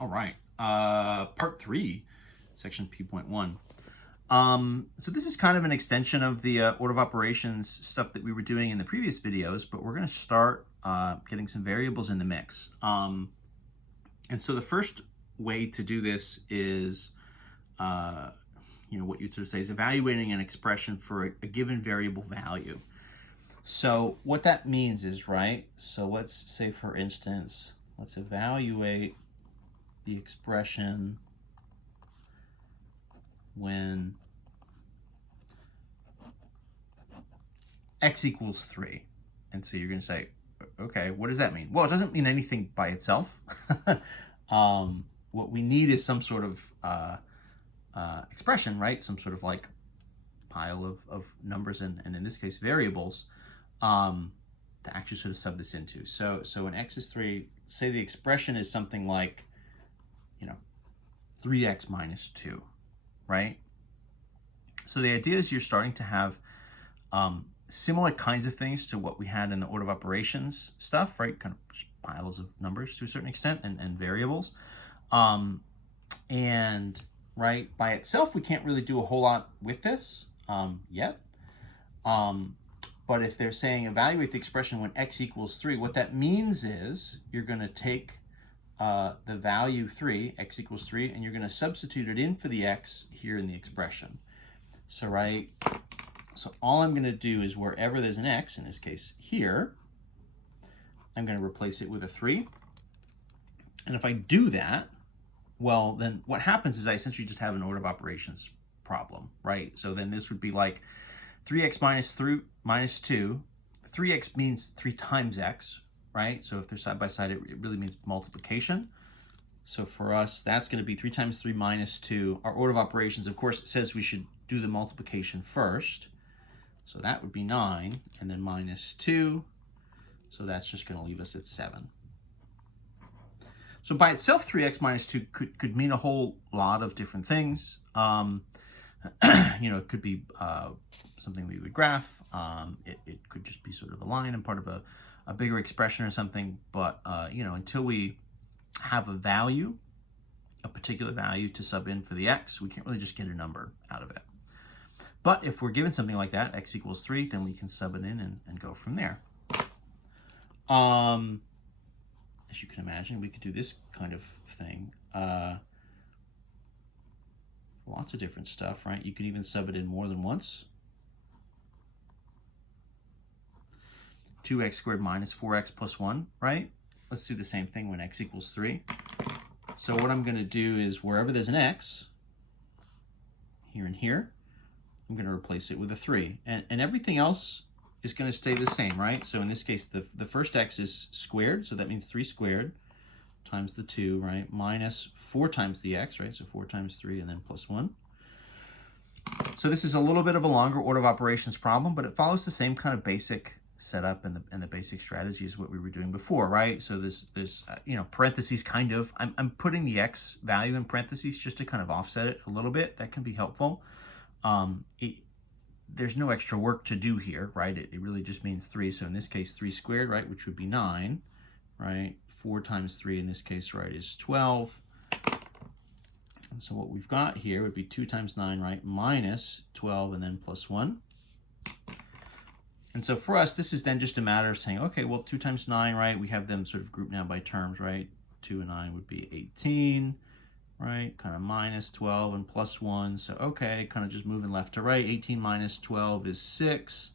All right, part 3, section P.1. So this is kind of an extension of the order of operations stuff that we were doing in the previous videos, but we're going to start getting some variables in the mix. And so the first way to do this is, what you'd sort of say is evaluating an expression for a given variable value. So what that means is, right, so let's say, for instance, let's evaluate the expression when x equals 3. And so you're going to say, okay, what does that mean? Well, it doesn't mean anything by itself. What we need is some sort of expression, right? Some sort of like pile of numbers and in this case variables to actually sort of sub this into. So when x is 3, say the expression is something like 3x minus 2, right? So the idea is you're starting to have similar kinds of things to what we had in the order of operations stuff, right? Kind of piles of numbers to a certain extent and variables. And right, by itself, we can't really do a whole lot with this yet. But if they're saying evaluate the expression when x equals 3, what that means is you're going to take the value 3, x equals 3, and you're going to substitute it in for the x here in the expression. So, right, so all I'm going to do is wherever there's an x, in this case here, I'm going to replace it with a 3. And if I do that, well, then what happens is I essentially just have an order of operations problem, right? So then this would be like 3x minus 2. 3x means 3 times x, right? So if they're side by side, it really means multiplication. So for us, that's going to be 3 times 3 minus 2. Our order of operations, of course, says we should do the multiplication first. So that would be 9, and then minus 2. So that's just going to leave us at 7. So by itself, 3x minus 2 could mean a whole lot of different things. It could be something we would graph. It could just be sort of a line and part of a bigger expression or something. But, until we have a value, a particular value to sub in for the x, we can't really just get a number out of it. But if we're given something like that, x equals 3, then we can sub it in and go from there. As you can imagine, we could do this kind of thing. Lots of different stuff, right? You could even sub it in more than once. 2x squared minus 4x plus 1, right? Let's do the same thing when x equals 3. So what I'm going to do is wherever there's an x, here and here, I'm going to replace it with a 3. And everything else is going to stay the same, right? So in this case, the first x is squared, so that means 3 squared times the 2, right? Minus 4 times the x, right? So 4 times 3 and then plus 1. So this is a little bit of a longer order of operations problem, but it follows the same kind of basic setup and the basic strategy as what we were doing before, right? So there's parentheses kind of. I'm putting the x value in parentheses just to kind of offset it a little bit. That can be helpful. There's no extra work to do here, right? It really just means 3. So in this case, 3 squared, right, which would be 9, right? 4 times 3 in this case, right, is 12. And so what we've got here would be 2 times 9, right, minus 12 and then plus 1. And so for us, this is then just a matter of saying, okay, well, 2 times 9, right, we have them sort of grouped now by terms, right? 2 and 9 would be 18. Right, kind of minus 12 and plus 1. So, okay, kind of just moving left to right. 18 minus 12 is 6.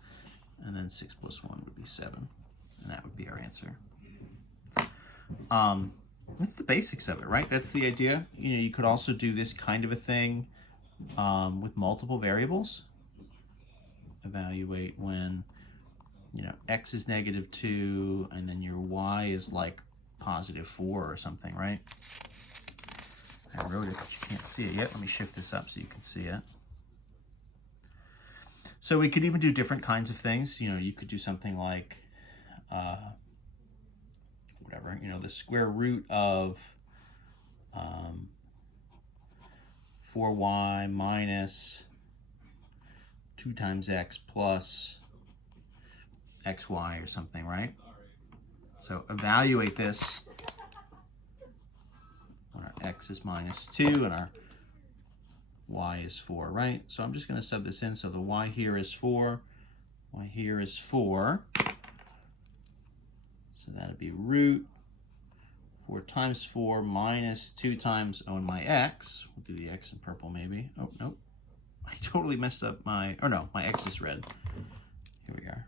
And then 6 plus 1 would be 7. And that would be our answer. That's the basics of it, right? That's the idea. You could also do this kind of a thing with multiple variables. Evaluate when, x is negative 2, and then your y is like positive 4 or something, right? I wrote it, but you can't see it yet. Let me shift this up so you can see it. So we could even do different kinds of things. You could do something like, the square root of 4y minus 2 times x plus xy or something, right? So evaluate this when our x is minus 2 and our y is 4, right? So I'm just going to sub this in. So the y here is 4, y here is 4. So that'd be root 4 times 4 minus 2 times, oh, and my x. We'll do the x in purple maybe. Oh, nope. I totally messed up my, oh no, my x is red. Here we are.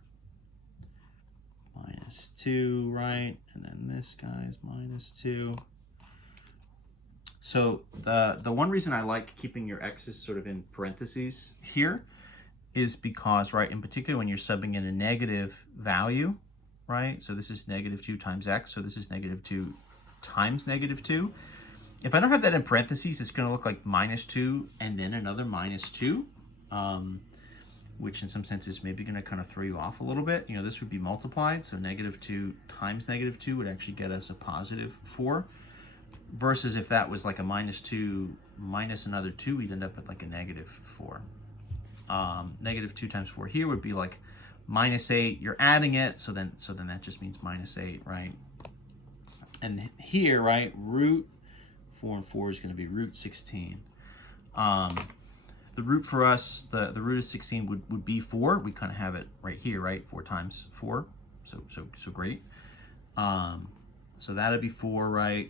Minus 2, right? And then this guy is minus 2. So the one reason I like keeping your x's sort of in parentheses here is because, right, in particular when you're subbing in a negative value, right? So this is negative 2 times x, so this is negative 2 times negative 2. If I don't have that in parentheses, it's going to look like minus 2 and then another minus 2, which in some sense is maybe going to kind of throw you off a little bit. You know, this would be multiplied, so negative 2 times negative 2 would actually get us a positive 4, versus if that was like a minus 2 minus another 2, we'd end up at like a negative 4. Negative 2 times 4 here would be like minus 8. You're adding it, so then that just means minus 8, right? And here, right, root 4 and 4 is going to be root 16. The root for us, the root of 16 would be 4. We kind of have it right here, right? 4 times 4, so great. So that'd be 4, right?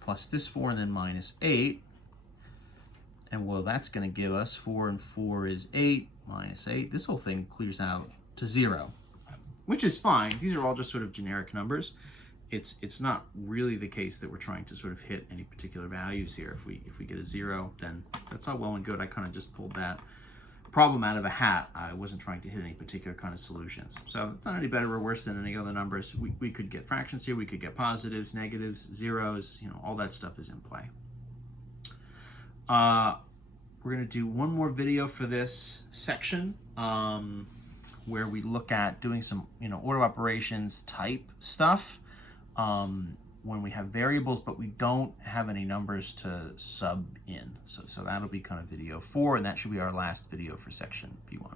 Plus this 4 and then minus 8. And well, that's going to give us 4 and 4 is 8 minus 8. This whole thing clears out to 0, which is fine. These are all just sort of generic numbers. It's not really the case that we're trying to sort of hit any particular values here. If we get a 0, then that's all well and good. I kind of just pulled that problem out of a hat. I wasn't trying to hit any particular kind of solutions. So it's not any better or worse than any other numbers. We could get fractions here. We could get positives, negatives, zeros. You know, all that stuff is in play. We're going to do one more video for this section where we look at doing some, you know, order operations type stuff. When we have variables, but we don't have any numbers to sub in. So that'll be kind of video 4, and that should be our last video for section P1.